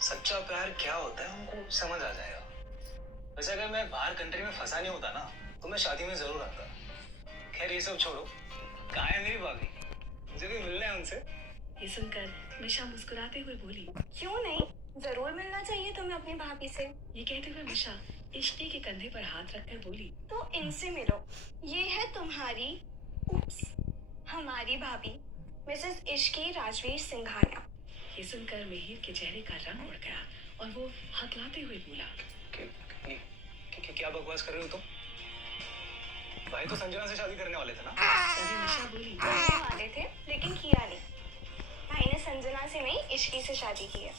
सच्चा प्यार क्या होता है उनको समझ आ जाएगा। वैसे अगर मैं बाहर कंट्री में फंसा नहीं होता ना तो मैं शादी में जरूर आता। खैर ये सब छोड़ो, कहाँ है मेरी भाभी? मुझे भी मिलना है उनसे। ये सुनकर मिशा मुस्कुराते हुए बोली, क्यों नहीं, जरूर मिलना चाहिए तुम्हें अपनी भाभी से। ये कहते हुए मिशा इश्की के कंधे पर हाथ रखकर बोली, तो इनसे मिलो, ये है तुम्हारी उप्स, हमारी भाभी मिसेस इश्की राजवीर सिंघानिया। ये सुनकर मिहिर के चेहरे का रंग उड़ गया और वो हकलाते हुए बोला, क्या बकवास कर रहे हो तुम? भाई तो संजना से शादी करने वाले थे ना? तभी मिशा बोली, करने वाले थे लेकिन किया नहीं। भाई ने संजना से नहीं इश्की से शादी की है।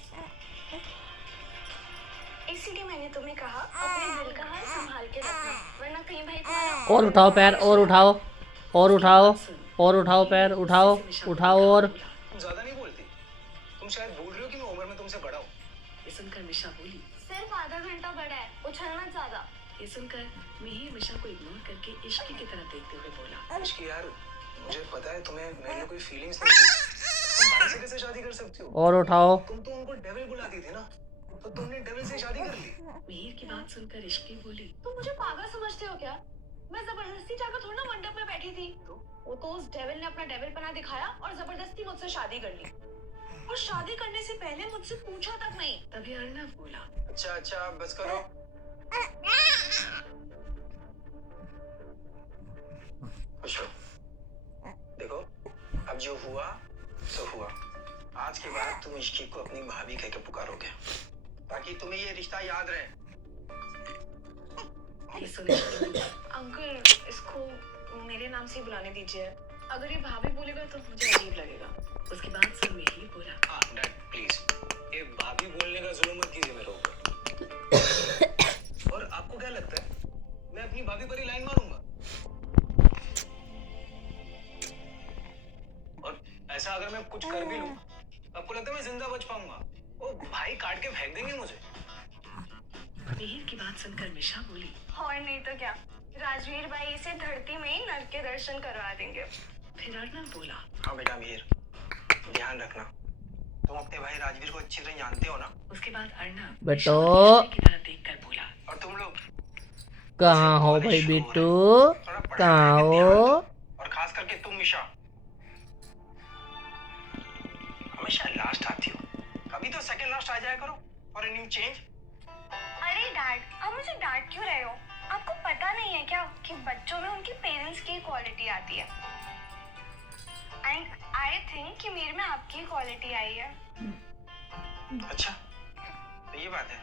इसीलिए मैंने तुम्हें कहा अपने दिल का हाल संभाल के रखना, वरना कहीं भाई तुम्हारा और उठाओ पैर, और उठाओ, और उठाओ, और उठाओ पैर, उठाओ, उठाओ और तुम ज्यादा नहीं बोलती। तुम शायद भूल रही हो कि मैं उम्र में तुमसे बड़ा हूँ। ये सुनकर मिशा बोली, सिर्फ आधा घंटा बड़ा है, उछलना ज्यादा। ये सुनकर मिहिर मिशा को इग्नोर करके इश्की की तरफ देखते हुए बोला, इश्की यार, मुझे पता है तुम्हें मेरे लिए कोई फीलिंग्स नहीं थी। तुम भाई से कैसे शादी कर सकती हो? और उठाओ। तुम तो उनको डेविल बुलाती थी ना, तो तुमने डेविल से शादी कर ली। मिहिर की बात सुनकर इश्की बोली, तुम मुझे पागल समझते हो क्या? मैं जबरदस्ती जाकर थोड़ा ना मंडप में बैठी थी। वो तो उस डेविल ने अपना डेविलपना दिखाया और जबरदस्ती मुझसे शादी कर ली, और शादी करने से पहले मुझसे पूछा तक नहीं। तभी अर्णव बोला, अच्छा बस करो। खुश हो। देखो, अब जो हुआ तो हुआ। आज के बाद तुम इश्की को अपनी भाभी कह के पुकारोगे, ताकि तुम्हें ये रिश्ता याद रहे। ये सुन इश्की बोली, अंकल, इसको मेरे नाम से ही बुलाने दीजिए। अगर ये भाभी बोलेगा तो मुझे अजीब लगेगा। उसकी बात सुन मिहिर बोला, हाँ डैड प्लीज, ये भाभी बोलने का जुल्म मत कीजिए मेरे ऊपर। और आपको क्या लगता है मैं अपनी भाभी पर ही लाइन मारूंगा? और ऐसा अगर मैं कुछ कर भी लूं, आपको लगता है मैं जिंदा बच पाऊंगा? वो भाई काट के फेंक देंगे मुझे। मिहिर की बात सुनकर मिशा बोली, और नहीं तो क्या, राजवीर भाई इसे धरती में ही नर्क के दर्शन करवा देंगे। फिर अर्णव बोला, हाँ बेटा मिहिर, ध्यान रखना। तुम अपने भाई राजवीर को अच्छी तरह जानते हो ना? उसके बाद अर्णव बेटो। मिशा और इश्की की तरफ देखकर बोला, और तुम लोग कहाँ हो भाई बिट्टू, कहाँ हो? और खास करके तुम मिशा, हमेशा लास्ट आती हो। कभी तो सेकंड लास्ट आ जाया करो फॉर ए न्यू चेंज। अरे डैड, आप मुझे डांट क्यों रहे हो? आपको पता नहीं है क्या कि बच्चों में उनके पेरेंट्स की क्वालिटी आती है? एंड आई थिंक कि मेरे में आपकी क्वालिटी आई है। अच्छा तो ये बात है,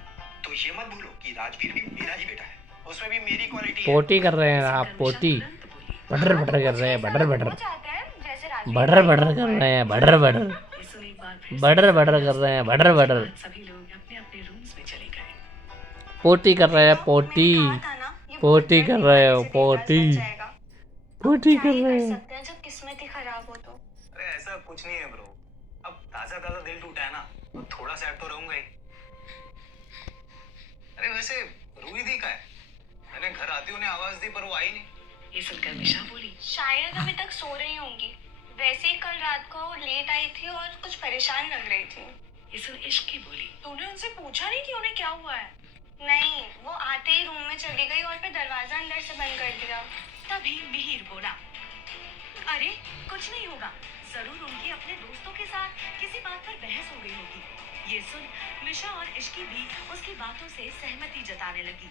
तो ये मत भूलो कि राजवीर भी मेरा ही बेटा है, उसमें भी मेरी क्वालिटी है। पोटी कर रहे हैं आप, सुनकर पोटी मिशा तुरंत बोली, बटर बटर कर रहे हैं, बटर बटर हो जाता है जैसे राजवीर बटर बटर कर रहे हैं, बटर बटर ये सुन एक बार फिर बटर बटर कर रहे हैं, बटर बटर सभी लोग अपने अपने रूम्स में चले गए। पोटी कर रहे हैं, पोटी पोटी कर रहे हो, पोटी पोटी कर रहे हैं। सकते हैं जब किस्मत ही खराब हो तो। अरे ऐसा कुछ नहीं है ब्रो, अब ताजा ताजा दिल टूटा है ना तो थोड़ा सैड तो रहूंगा ही। अरे वैसे रूही दी का है, मैंने घर आती उन्हें आवाज दी पर वो आई नहीं। ये सुनकर मिशा बोली, शायद अभी तक सो रही होंगी। वैसे ही कल रात को वो लेट आई थी और कुछ परेशान लग रही थी। ये सुन इश्की बोली, तूने उनसे पूछा नहीं कि उन्हें क्या हुआ है? नहीं, वो आते ही रूम में चली गई और फिर दरवाजा अंदर से बंद कर दिया। तभी मिहिर बोला, अरे कुछ नहीं होगा, जरूर उनकी अपने दोस्तों के साथ किसी बात पर बहस हो गई होगी। ये सुन मिशा और इश्की भी उसकी बातों से सहमति जताने लगी।